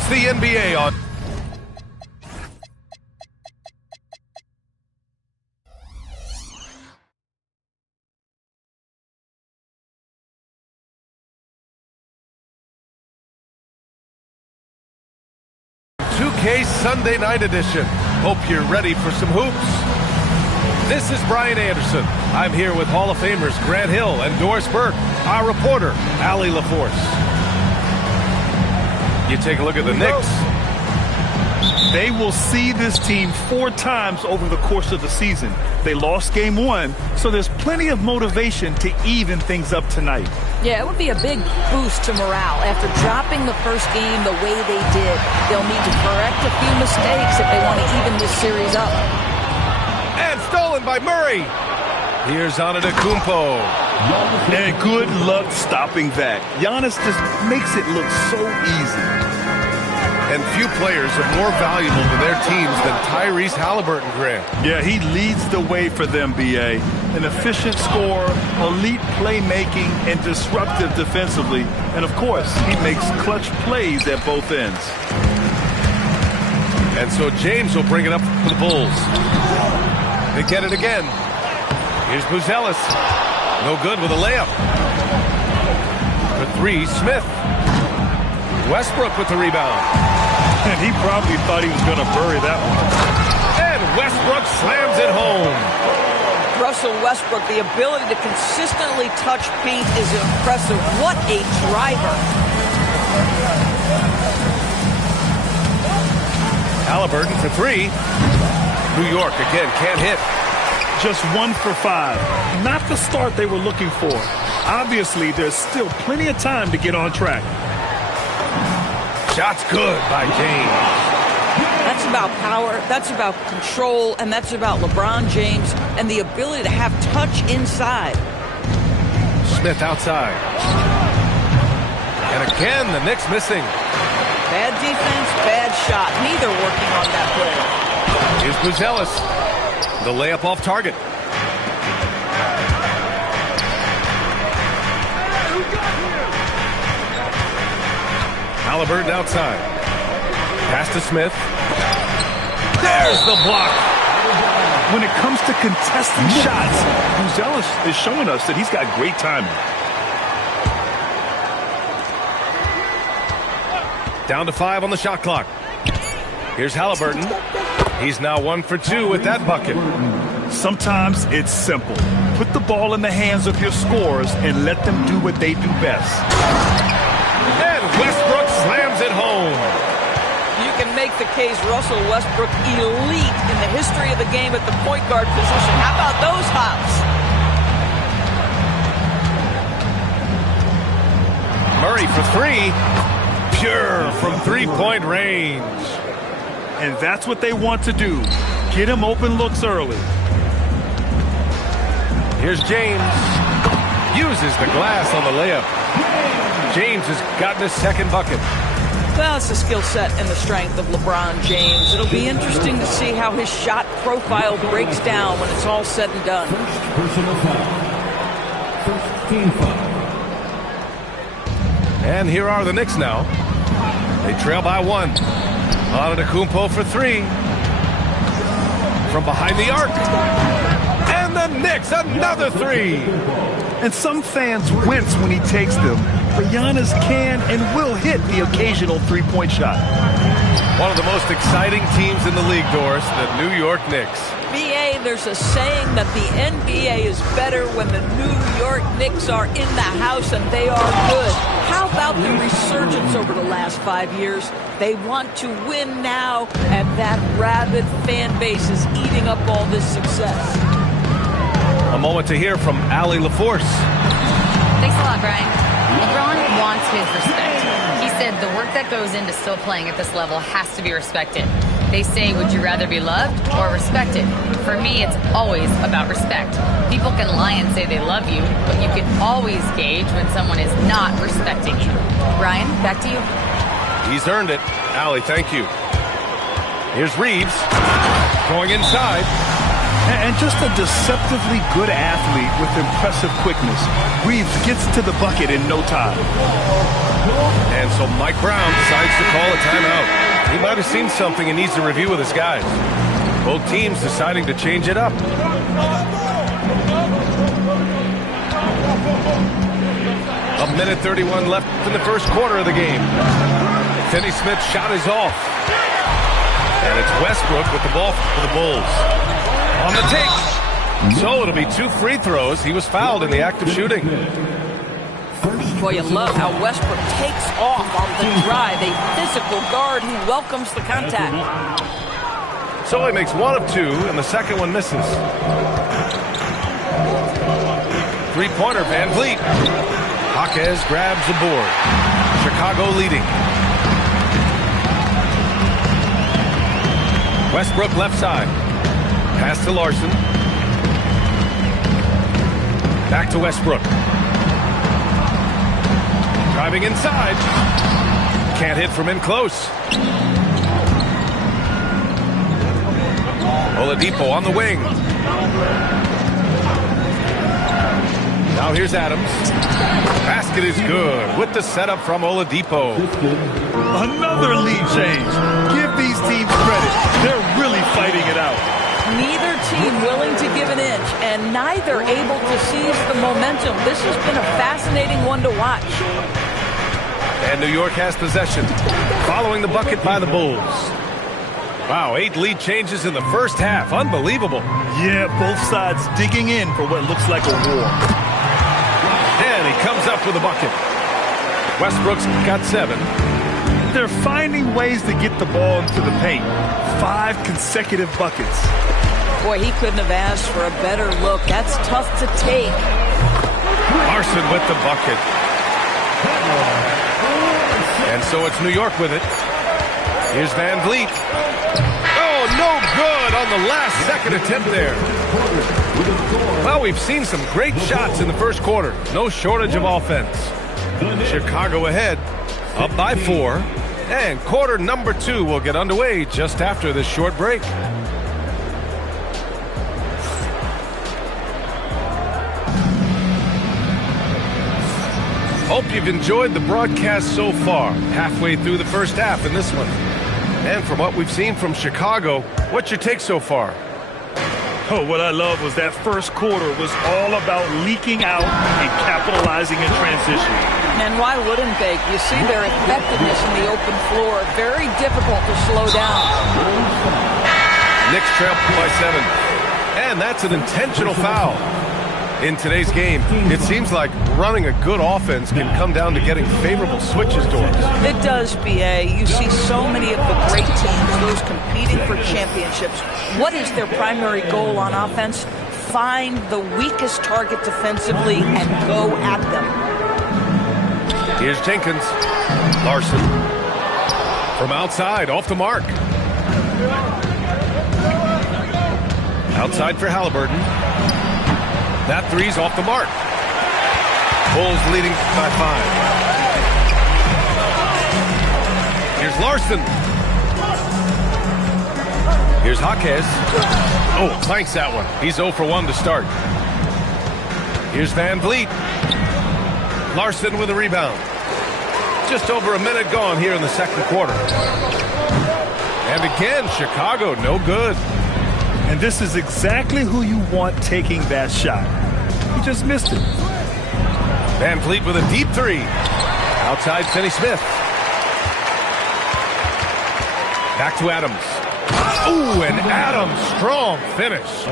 It's the NBA on. Sunday night edition. Hope you're ready for some hoops. This is Brian Anderson. I'm here with Hall of Famers Grant Hill and Doris Burke, our reporter, Allie LaForce. You take a look at the Knicks. They will see this team 4 times over the course of the season. They lost game 1, so there's plenty of motivation to even things up tonight. Yeah, it would be a big boost to morale. After dropping the first game the way they did, they'll need to correct a few mistakes if they want to even this series up. And stolen by Murray. Here's Antetokounmpo. And good luck stopping that. Giannis just makes it look so easy. And few players are more valuable to their teams than Tyrese Halliburton, Grant. Yeah, he leads the way for them, B.A. An efficient scorer, elite playmaking, and disruptive defensively. And, of course, he makes clutch plays at both ends. And so James will bring it up for the Bulls. They get it again. Here's Buzelis. No good with a layup. For 3, Smith. Westbrook with the rebound. And he probably thought he was going to bury that one. And Westbrook slams it home. Russell Westbrook, the ability to consistently touch paint is impressive. What a driver. Halliburton for 3. New York again can't hit. Just 1 for 5. Not the start they were looking for. Obviously, there's still plenty of time to get on track. Shot's good by James. That's about power, that's about control, and that's about LeBron James and the ability to have touch inside. Smith outside. And again, the Knicks missing. Bad defense, bad shot. Neither working on that play. Here's Buzelis. The layup off target. Halliburton outside. Pass to Smith. There's the block. When it comes to contesting shots, Buzelis is showing us that he's got great timing. Down to 5 on the shot clock. Here's Halliburton. He's now 1 for 2 with that bucket. Sometimes it's simple. Put the ball in the hands of your scorers and let them do what they do best. And Westbrook slams it home. You can make the case Russell Westbrook elite in the history of the game at the point guard position. How about those hops? Murray for 3. Pure from 3-point range. And that's what they want to do. Get him open looks early. Here's James. Uses the glass on the layup. James has gotten his second bucket. Well, it's the skill set and the strength of LeBron James. It'll be interesting to see how his shot profile breaks down when it's all said and done. And here are the Knicks now. They trail by 1. Antetokounmpo for 3. From behind the arc. And the Knicks, another 3. And some fans wince when he takes them, but Giannis can and will hit the occasional 3-point shot. One of the most exciting teams in the league, Doris, the New York Knicks. BA, there's a saying that the NBA is better when the New York Knicks are in the house and they are good. How about the resurgence over the last 5 years? They want to win now, and that rabid fan base is eating up all this success. A moment to hear from Allie LaForce. Thanks a lot, Brian. LeBron wants his respect. He said the work that goes into still playing at this level has to be respected. They say, would you rather be loved or respected? For me, it's always about respect. People can lie and say they love you, but you can always gauge when someone is not respecting you. Brian, back to you. He's earned it. Allie, thank you. Here's Reeves. Going inside. And just a deceptively good athlete with impressive quickness. Reeves gets to the bucket in no time. And so Mike Brown decides to call a timeout. He might have seen something and needs to review with his guys. Both teams deciding to change it up. A minute 31 left in the first quarter of the game. Finney Smith's shot is off. And it's Westbrook with the ball for the Bulls. On the take. So it'll be 2 free throws. He was fouled in the act of shooting. Boy, you love how Westbrook takes off on the drive. A physical guard who welcomes the contact. So he makes 1 of 2, and the second one misses. Three-pointer, Van Vliet. Jaquez grabs the board. Chicago leading. Westbrook left side. Pass to Larson. Back to Westbrook. Driving inside. Can't hit from in close. Oladipo on the wing. Now here's Adams. Basket is good with the setup from Oladipo. Another lead change. Give these teams credit. They're really fighting it out. Neither team willing to give an inch, and neither able to seize the momentum. This has been a fascinating one to watch. And New York has possession, following the bucket by the Bulls. Wow, 8 lead changes in the first half. Unbelievable. Yeah, both sides digging in for what looks like a war. And he comes up with a bucket. Westbrook's got 7. They're finding ways to get the ball into the paint. 5 consecutive buckets. Boy, he couldn't have asked for a better look. That's tough to take. Larson with the bucket. And so it's New York with it. Here's Van Vliet. Oh, no good on the last second attempt there. Well, we've seen some great shots in the first quarter. No shortage of offense. Chicago ahead, up by 4. And quarter number 2 will get underway just after this short break. Hope you've enjoyed the broadcast so far. Halfway through the first half in this one. And from what we've seen from Chicago, what's your take so far? Oh, what I love was that first quarter was all about leaking out and capitalizing in transition. And why wouldn't they? You see their effectiveness in the open floor. Very difficult to slow down. Knicks trail by 7. And that's an intentional foul. In today's game, it seems like running a good offense can come down to getting favorable switches doors. It does, B.A. You see so many of the great teams, those competing for championships. What is their primary goal on offense? Find the weakest target defensively and go at them. Here's Jenkins. Larson. From outside, off the mark. Outside for Halliburton. That three's off the mark. Bulls leading by 5. Here's Larson. Here's Jaquez. Oh, clanks that one. He's 0 for 1 to start. Here's Van Vliet. Larson with a rebound. Just over a minute gone here in the second quarter. And again, Chicago, no good. And this is exactly who you want taking that shot. He just missed it. Van Vliet with a deep 3. Outside Finney Smith. Back to Adams. Ooh, and Adams, strong finish.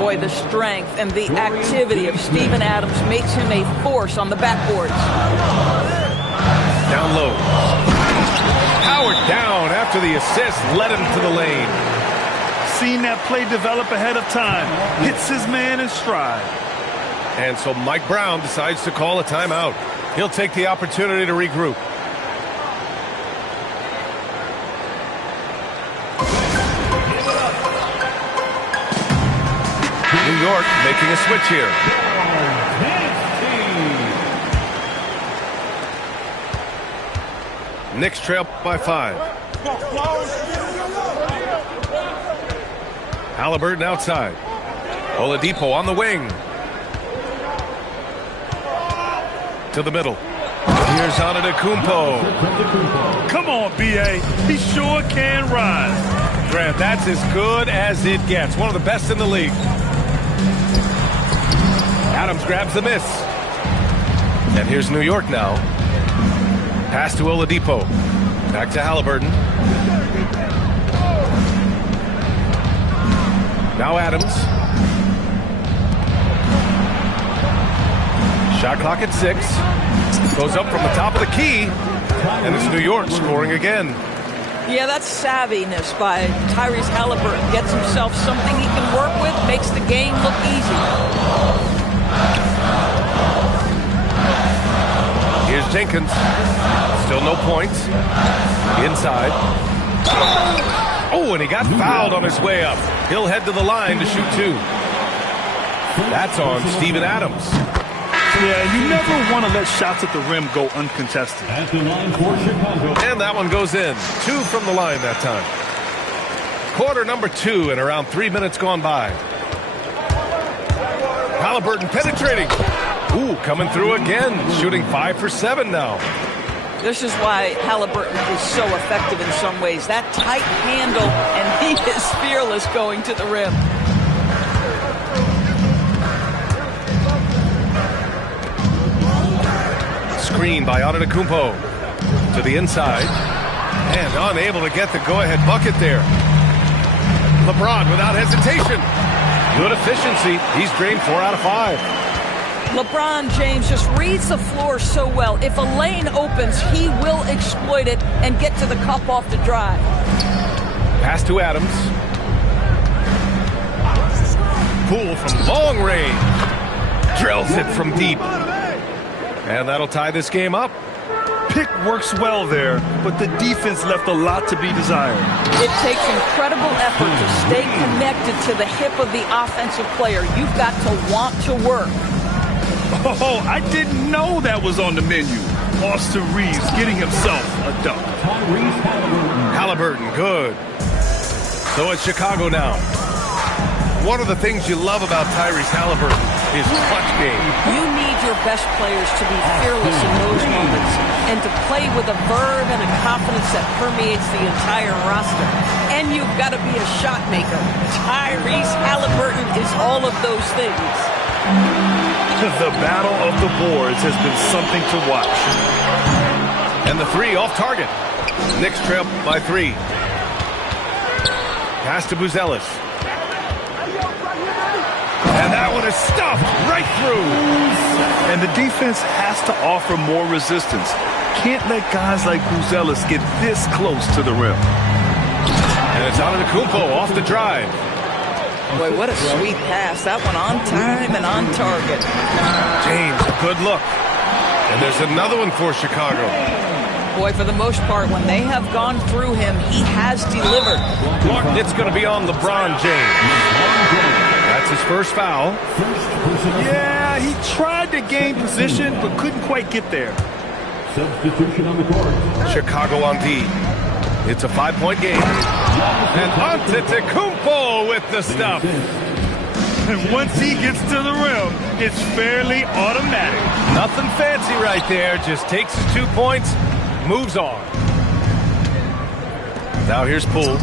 Boy, the strength and the activity of Steven Adams makes him a force on the backboards. Down low. Howard down after the assist led him to the lane. Seen that play develop ahead of time. Hits his man in stride. And so Mike Brown decides to call a timeout. He'll take the opportunity to regroup. New York making a switch here. Knicks trail by 5. Halliburton outside. Oladipo on the wing. To the middle. Here's Antetokounmpo. Come on, B.A. He sure can rise. Grant, that's as good as it gets. One of the best in the league. Adams grabs the miss. And here's New York now. Pass to Oladipo. Back to Halliburton. Now Adams. Shot clock at 6. Goes up from the top of the key. And it's New York scoring again. Yeah, that's savviness by Tyrese Halliburton. Gets himself something he can work with, makes the game look easy. Here's Jenkins. Still no points. Inside. Oh, and he got fouled on his way up. He'll head to the line to shoot 2. That's on Steven Adams. Yeah, you never want to let shots at the rim go uncontested. At the line for Chicago. And that one goes in. 2 from the line that time. Quarter number 2 and around 3 minutes gone by. Halliburton penetrating. Ooh, coming through again. Shooting 5 for 7 now. This is why Halliburton is so effective in some ways. That tight handle, and he is fearless going to the rim. Screen by Antetokounmpo to the inside, and unable to get the go-ahead bucket there. LeBron without hesitation. Good efficiency. He's drained 4 out of 5. LeBron James just reads the floor so well. If a lane opens, he will exploit it and get to the cup off the drive. Pass to Adams. Poole from long range. Drills it from deep. And that'll tie this game up. Pick works well there, but the defense left a lot to be desired. It takes incredible effort to stay connected to the hip of the offensive player. You've got to want to work. Oh, I didn't know that was on the menu. Austin Reeves getting himself a dunk. Halliburton, good. So it's Chicago now. One of the things you love about Tyrese Halliburton is clutch game. You need your best players to be fearless in those moments and to play with a verve and a confidence that permeates the entire roster. And you've got to be a shot maker. Tyrese Halliburton is all of those things. The battle of the boards has been something to watch. And the 3 off target. Knicks trail by 3. Pass to Buzelis. And that one is stuffed right through. And the defense has to offer more resistance. Can't let guys like Buzelis get this close to the rim. And it's Antetokounmpo off the drive. Boy, what a sweet pass. That one on time and on target. James, a good look. And there's another one for Chicago. Boy, for the most part, when they have gone through him, he has delivered. It's going to be on LeBron James. That's his first foul. Yeah, he tried to gain position, but couldn't quite get there. Substitution on the court. Chicago on D. It's a 5-point game. And Antetokounmpo with the stuff. And once he gets to the rim, it's fairly automatic. Nothing fancy right there. Just takes his 2 points, moves on. Now here's Poole.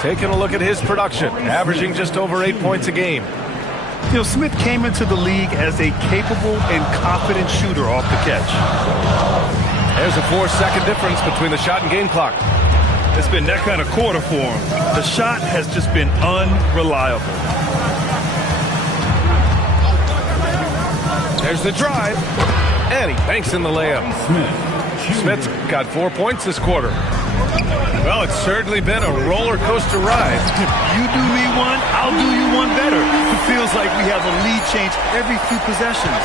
Taking a look at his production, averaging just over 8 points a game. You know, Smith came into the league as a capable and confident shooter off the catch. There's a 4-second difference between the shot and game clock. It's been that kind of quarter for him. The shot has just been unreliable. There's the drive. And he banks in the layup. Smith's got 4 points this quarter. Well, it's certainly been a roller coaster ride. If you do me one, I'll do you one better. It feels like we have a lead change every few possessions.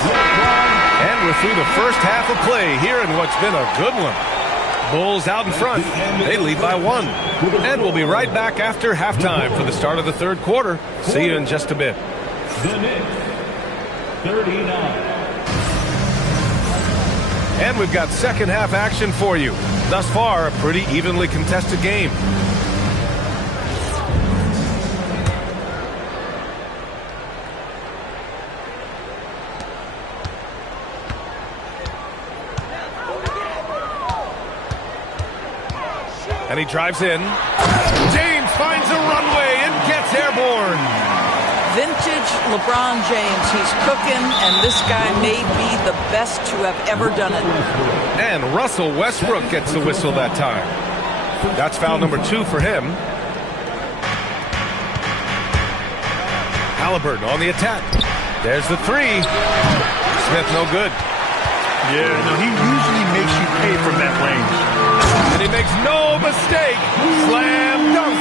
And we're through the first half of play here in what's been a good one. Bulls out in front. They lead by 1. And we'll be right back after halftime for the start of the third quarter. See you in just a bit. The Knicks, 39. And we've got second half action for you. Thus far, a pretty evenly contested game. And he drives in. James finds a runway and gets airborne. Vintage LeBron James. He's cooking, and this guy may be the best to have ever done it. And Russell Westbrook gets the whistle that time. That's foul number 2 for him. Halliburton on the attack. There's the 3. Smith no good. Yeah, no, he usually makes you pay from that range. And he makes no mistake. Slam dunk.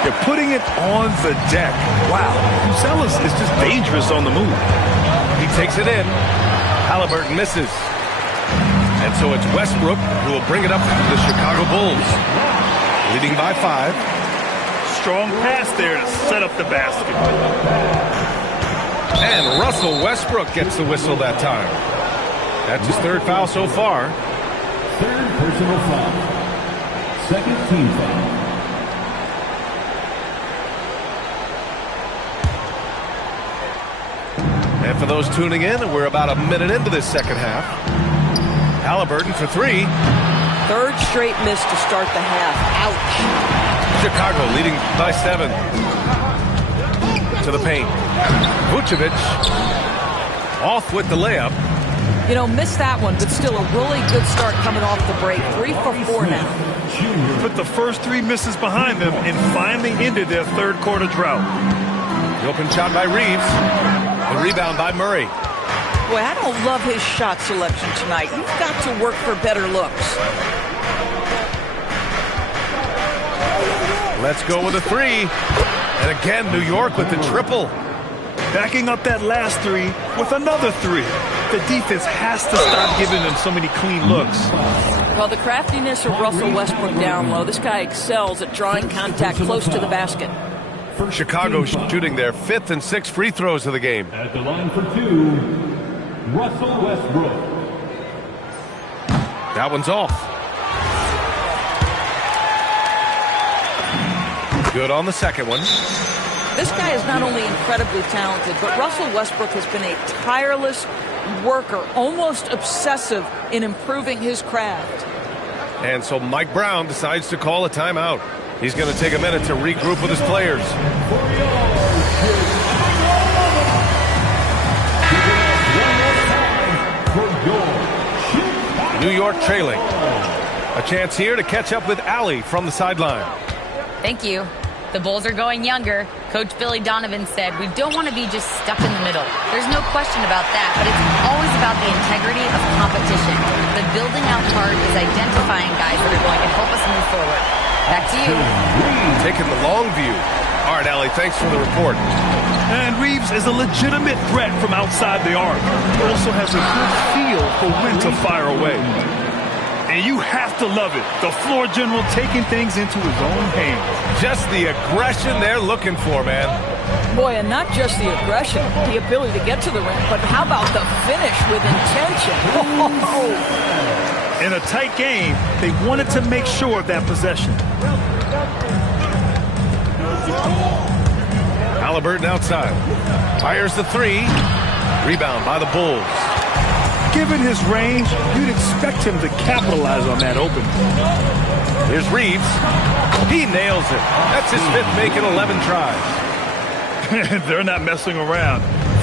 They're putting it on the deck. Wow, Buzelis is just dangerous on the move. He takes it in. Halliburton misses. And so it's Westbrook who will bring it up to the Chicago Bulls. Leading by 5. Strong pass there to set up the basket. And Russell Westbrook gets the whistle that time. That's his 3rd foul so far. 3rd personal foul. 2nd team foul. And for those tuning in, we're about a minute into this second half. Halliburton for 3. 3rd straight miss to start the half. Ouch. Chicago leading by 7. To the paint. Vucevic off with the layup. You know, missed that one, but still a really good start coming off the break. 3 for 4 now. Put the first 3 misses behind them and finally ended their 3rd quarter drought. The open shot by Reeves. The rebound by Murray. Boy, I don't love his shot selection tonight. You've got to work for better looks. Let's go with a 3. And again, New York with the triple. Backing up that last 3 with another 3. The defense has to stop giving them so many clean looks. Well, the craftiness of Russell Westbrook down low. This guy excels at drawing contact close to the basket. Chicago shooting their 5th and 6th free throws of the game. At the line for 2, Russell Westbrook. That one's off. Good on the second one. This guy is not only incredibly talented, but Russell Westbrook has been a tireless worker, almost obsessive in improving his craft. And so Mike Brown decides to call a timeout. He's going to take a minute to regroup with his players. New York trailing. A chance here to catch up with Allie from the sideline. Thank you. The Bulls are going younger. Coach Billy Donovan said, we don't want to be just stuck in the middle. There's no question about that, but it's always about the integrity of competition. The building out part is identifying guys that are going to help us move forward. Back to you. Taking the long view. All right, Allie, thanks for the report. And Reeves is a legitimate threat from outside the arc. Also has a good feel for when to fire away. And you have to love it. The floor general taking things into his own hands. Just the aggression they're looking for, man. Boy, and not just the aggression, the ability to get to the rim, but how about the finish with intention? In a tight game, they wanted to make sure of that possession. Halliburton outside. Fires the 3. Rebound by the Bulls. Given his range, you'd expect him to capitalize on that opening. Here's Reeves. He nails it. That's his 5th make in 11 tries. They're not messing around.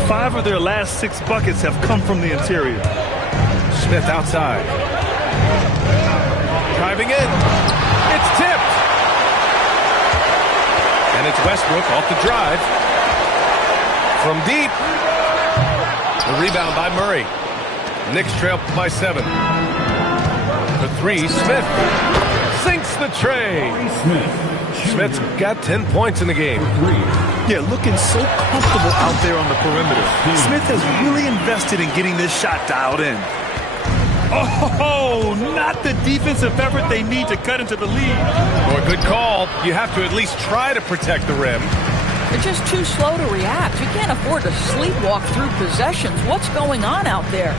5 of their last 6 buckets have come from the interior. Smith outside. Driving in. It's tipped. And it's Westbrook off the drive. From deep. The rebound by Murray. Knicks trail by 7. The 3, Smith sinks the tray. Smith's got 10 points in the game. Yeah, looking so comfortable out there on the perimeter. Smith has really invested in getting this shot dialed in. Oh, not the defensive effort they need to cut into the lead. Boy, good call. You have to at least try to protect the rim. They're just too slow to react. You can't afford to sleepwalk through possessions. What's going on out there?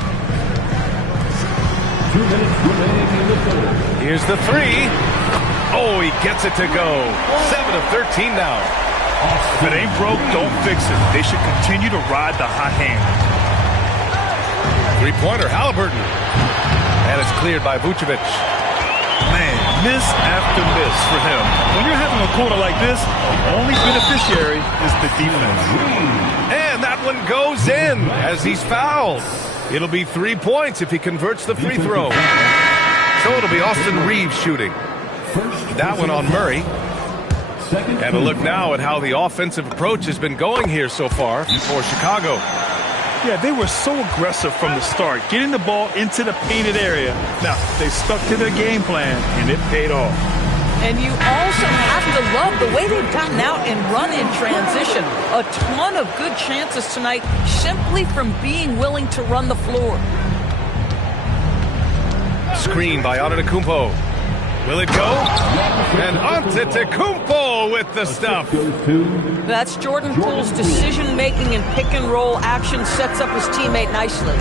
2 minutes remaining in the third. Here's the 3. Oh, he gets it to go. 7 of 13 now. If it ain't broke, don't fix it. They should continue to ride the hot hand. 3-pointer, Halliburton. And it's cleared by Vucevic. Man, Miss after miss for him. When you're having a quarter like this, the only beneficiary is the defense. And that one goes in as he's fouled. It'll be 3 points if he converts the free throw. So it'll be Austin Reeves shooting. That one on Murray. And a look now at how the offensive approach has been going here so far for Chicago. Yeah, they were so aggressive from the start, getting the ball into the painted area. Now, they stuck to their game plan, and it paid off. And you also have to love the way they've gotten out and run in transition. A ton of good chances tonight simply from being willing to run the floor. Screen by Antetokounmpo. Will it go? And Antetokounmpo with the stuff. That's Jordan Poole's decision-making and pick-and-roll action sets up his teammate nicely.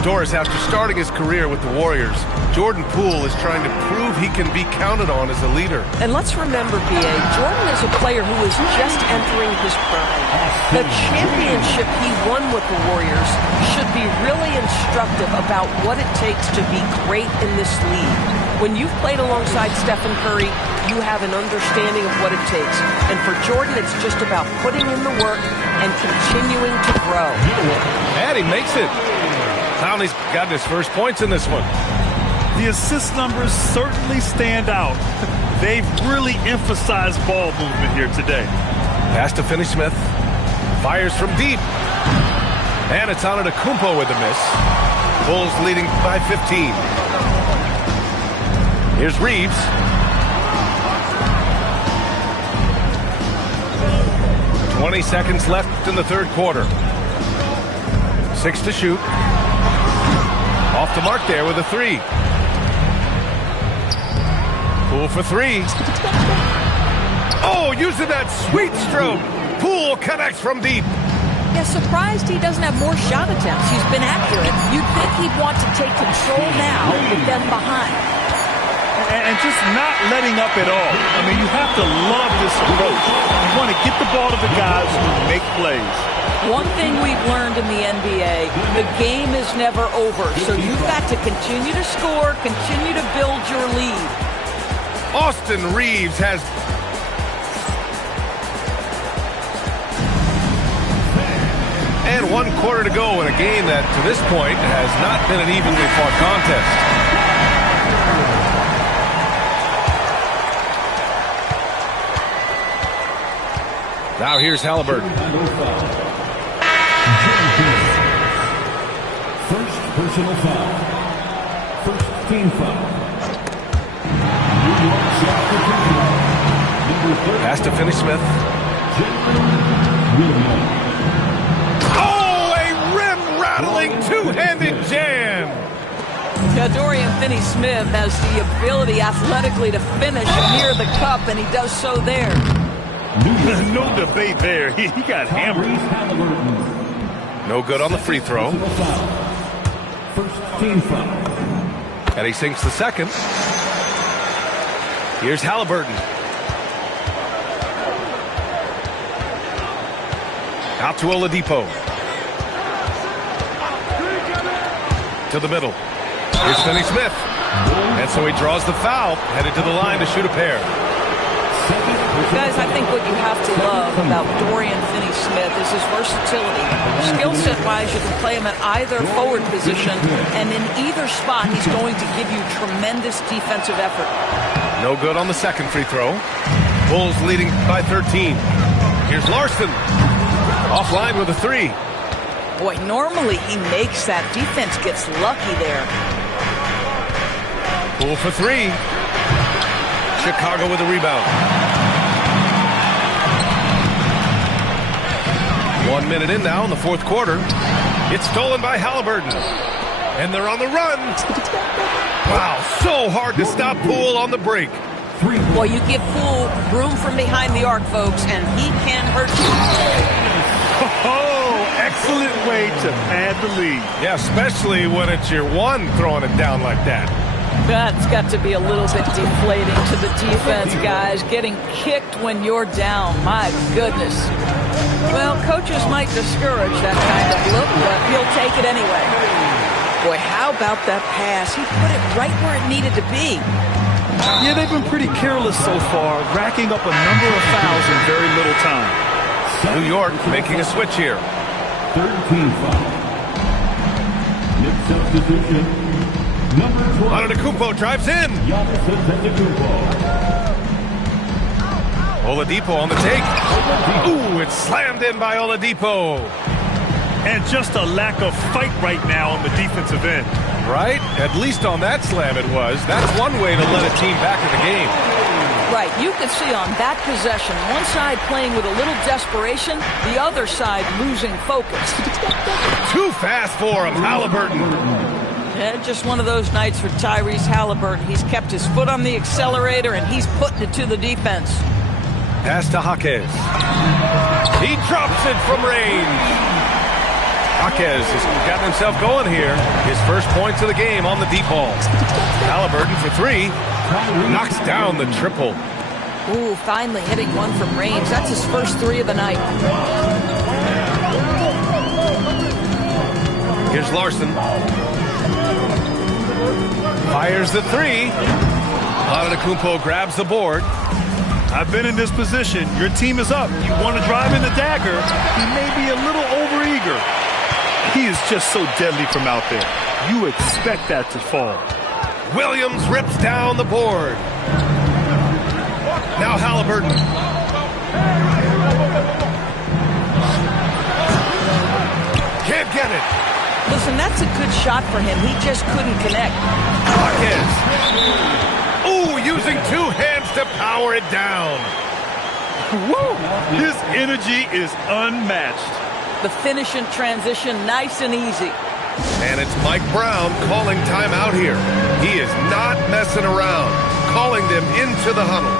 Doris, after starting his career with the Warriors, Jordan Poole is trying to prove he can be counted on as a leader. And let's remember, B.A., Jordan is a player who is just entering his prime. The championship he won with the Warriors should be really instructive about what it takes to be great in this league. When you've played alongside Stephen Curry, you have an understanding of what it takes. And for Jordan, it's just about putting in the work and continuing to grow. And he makes it. Conley's gotten his first points in this one. The assist numbers certainly stand out. They've really emphasized ball movement here today. Pass to Finney-Smith. Fires from deep. And it's Antetokounmpo with the miss. Bulls leading by 15. Here's Reeves. "20 seconds left in the third quarter. 6 to shoot. Off the mark there with a 3. Poole for 3. Oh, using that sweet stroke. Poole connects from deep. Yeah, surprised he doesn't have more shot attempts. He's been accurate. You'd think he'd want to take control now with them behind. And just not letting up at all. I mean, you have to love this approach. You want to get the ball to the guys who make plays. One thing we've learned in the NBA, the game is never over. So you've got to continue to score, continue to build your lead. Austin Reeves has... And 1 quarter to go in a game that, to this point, has not been an evenly fought contest. Now here's Halliburton. First personal foul. First team foul. Pass to Finney-Smith. Oh, a rim-rattling two-handed jam. Yeah, Dorian Finney-Smith has the ability athletically to finish near the cup, and he does so there. No debate there. He got hammered. No good on the free throw. First team foul. And he sinks the second. Here's Halliburton. Out to Oladipo. To the middle. Here's Finney-Smith. And so he draws the foul, headed to the line to shoot a pair. Guys, I think what you have to love about Dorian Finney-Smith is his versatility. Skill set-wise, you can play him at either forward position, and in either spot, he's going to give you tremendous defensive effort. No good on the second free throw. Bulls leading by 13. Here's Larson. Offline with a 3. Boy, normally he makes that. Defense gets lucky there. Poole for 3. Chicago with a rebound. 1 minute in now in the fourth quarter. It's stolen by Halliburton. And they're on the run. Wow, so hard to stop Poole on the break. Well, you give Poole room from behind the arc, folks, and he can hurt you. Oh, excellent way to pad the lead. Yeah, especially when it's your one throwing it down like that. That's got to be a little bit deflating to the defense, guys. Getting kicked when you're down. My goodness. Well, coaches might discourage that kind of look, but he'll take it anyway. Boy, how about that pass? He put it right where it needed to be. Yeah, they've been pretty careless so far, racking up a number of fouls in very little time. New York making a switch here. Third team foul. Next substitution, number 12. Antetokounmpo drives in. Giannis Antetokounmpo. Oladipo on the take. Ooh, it's slammed in by Oladipo. And just a lack of fight right now on the defensive end. Right? At least on that slam it was. That's one way to let a team back in the game. Right, you could see on that possession, one side playing with a little desperation, the other side losing focus. Too fast for him, Halliburton. Yeah, just one of those nights for Tyrese Halliburton. He's kept his foot on the accelerator, and he's putting it to the defense. Pass to Jaquez. He drops it from range. Jaquez has gotten himself going here. His first points of the game on the deep ball. Halliburton for three. Knocks down the triple. Ooh, finally hitting one from range. That's his first three of the night. Here's Larson. Fires the three. Antetokounmpo grabs the board. I've been in this position. Your team is up. You want to drive in the dagger. He may be a little overeager. He is just so deadly from out there. You expect that to fall. Williams rips down the board. Now Halliburton. Can't get it. Listen, that's a good shot for him. He just couldn't connect. Jaquez. Ooh, using two hands to power it down. Woo! His energy is unmatched. The finish in transition, nice and easy. And it's Mike Brown calling timeout here. He is not messing around, calling them into the huddle.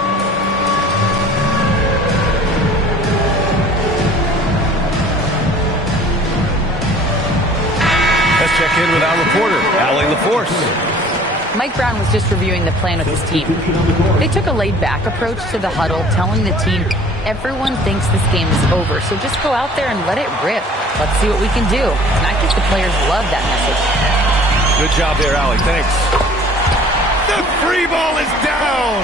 Let's check in with our reporter, Allie LaForce. Mike Brown was just reviewing the plan with his team. They took a laid-back approach to the huddle, telling the team everyone thinks this game is over, so just go out there and let it rip. Let's see what we can do. And I think the players love that message. Good job there, Allie. Thanks. The free ball is down.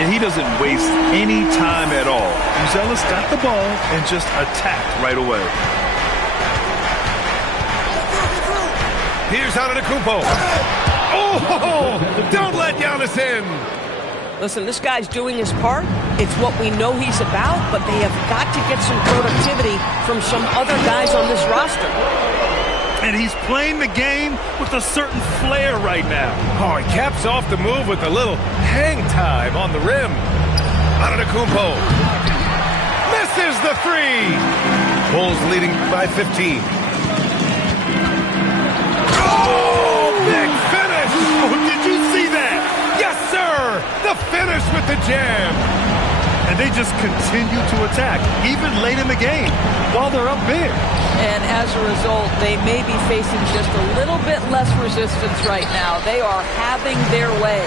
And he doesn't waste any time at all. Buzelis got the ball and just attacked right away. Here's Antetokounmpo. Oh, don't let Giannis in. Listen, this guy's doing his part. It's what we know he's about, but they have got to get some productivity from some other guys on this roster. And he's playing the game with a certain flair right now. Oh, he caps off the move with a little hang time on the rim. Antetokounmpo misses the three. Bulls leading by 15. Oh, big finish. Oh, did you see that? Yes, sir. The finish with the jam. And they just continue to attack, even late in the game, while they're up big. And as a result, they may be facing just a little bit less resistance right now. They are having their way.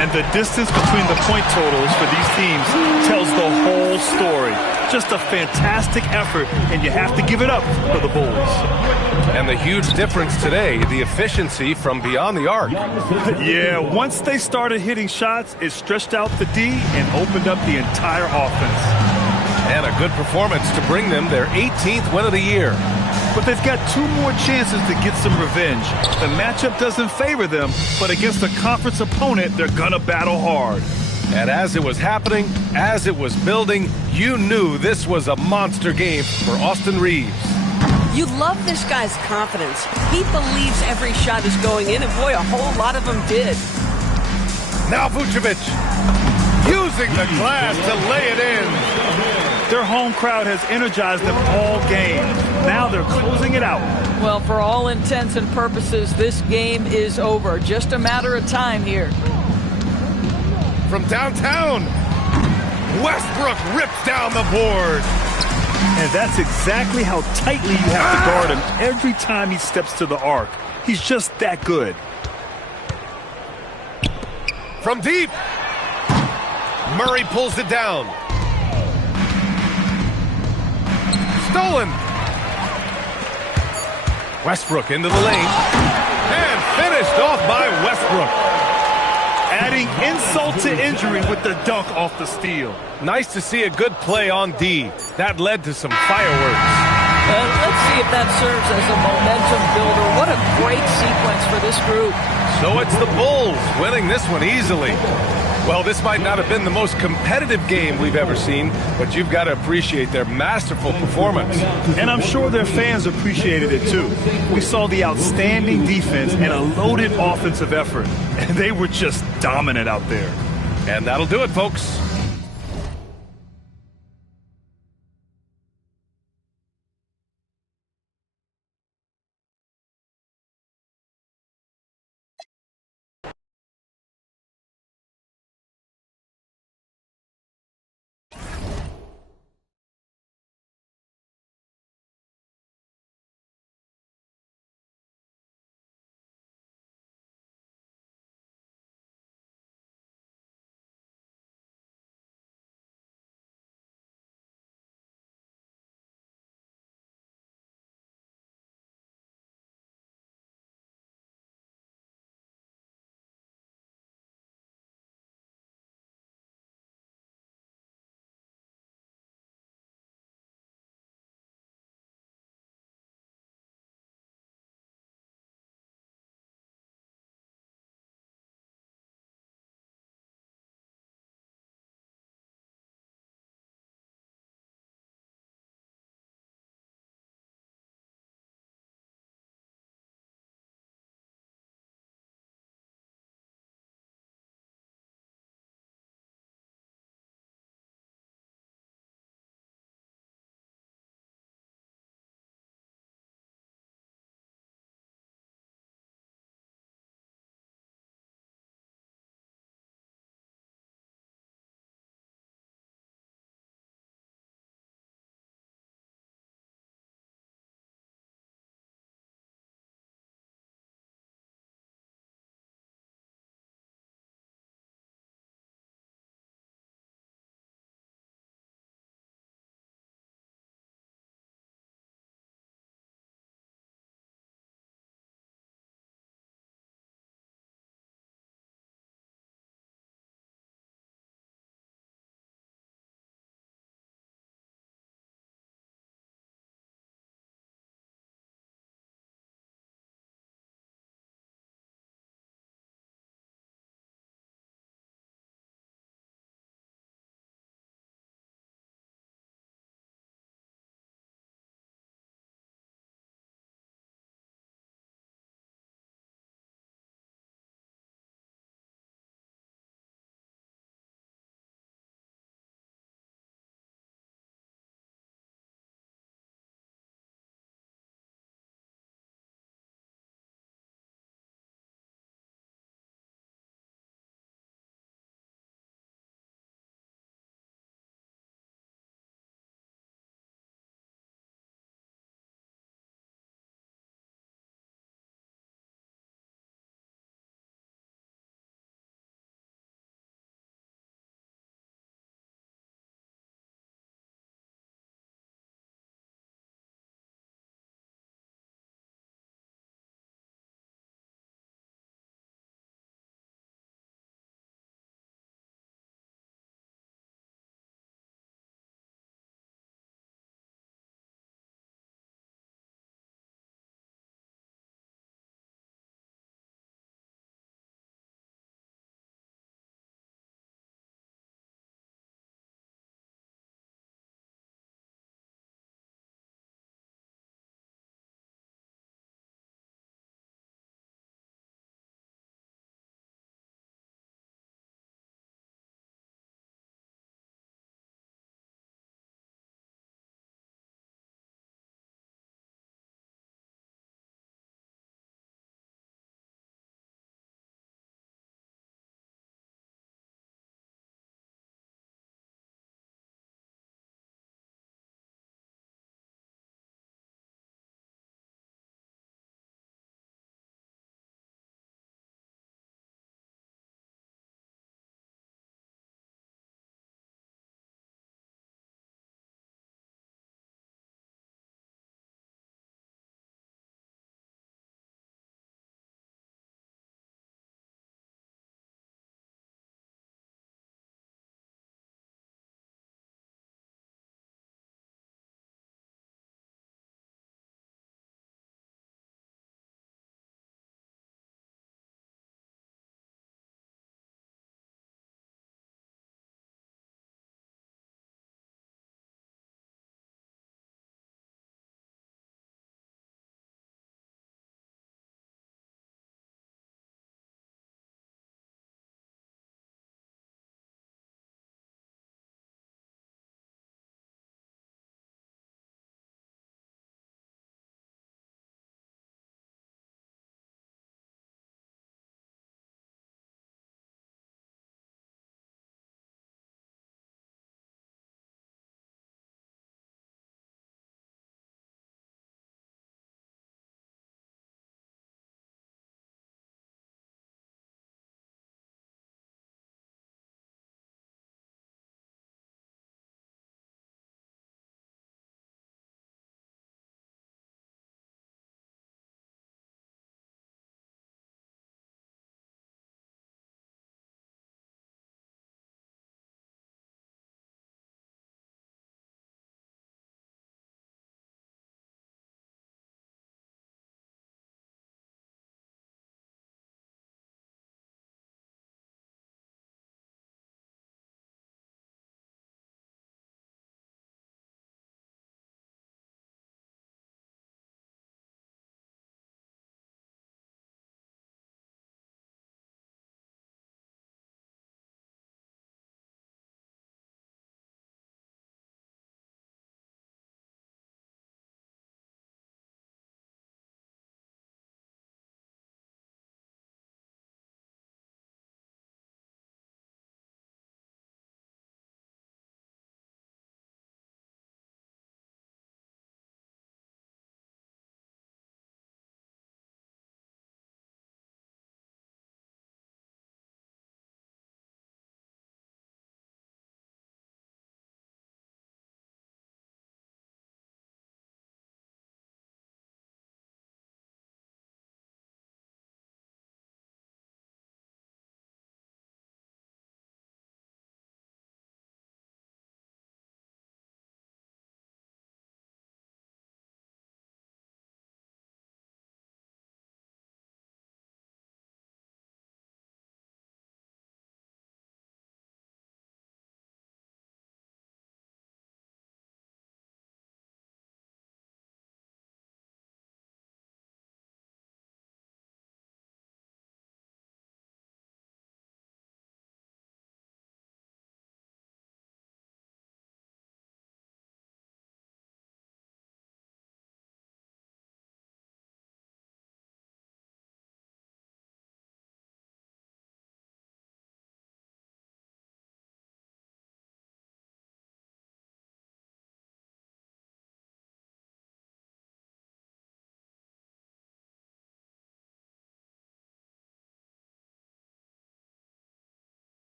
And the distance between the point totals for these teams tells the whole story. Just a fantastic effort, and you have to give it up for the Bulls. And the huge difference today, the efficiency from beyond the arc. Yeah, once they started hitting shots, it stretched out the D and opened up the entire offense. And a good performance to bring them their 18th win of the year. But they've got two more chances to get some revenge. The matchup doesn't favor them, but against a conference opponent, they're going to battle hard. And as it was happening, as it was building, you knew this was a monster game for Austin Reeves. You love this guy's confidence. He believes every shot is going in, and boy, a whole lot of them did. Now Vucevic using the glass to lay it in. Their home crowd has energized them all game. Now they're closing it out. Well, for all intents and purposes, this game is over. Just a matter of time here. From downtown, Westbrook rips down the board. And that's exactly how tightly you have to guard him every time he steps to the arc. He's just that good. From deep, Murray pulls it down. Stolen. Westbrook into the lane. And finished off by Westbrook. Adding insult to injury with the dunk off the steal. Nice to see a good play on D. That led to some fireworks. Let's see if that serves as a momentum builder. What a great sequence for this group. So it's the Bulls winning this one easily. Well, this might not have been the most competitive game we've ever seen, but you've got to appreciate their masterful performance. And I'm sure their fans appreciated it too. We saw the outstanding defense and a loaded offensive effort, and they were just dominant out there. And that'll do it, folks.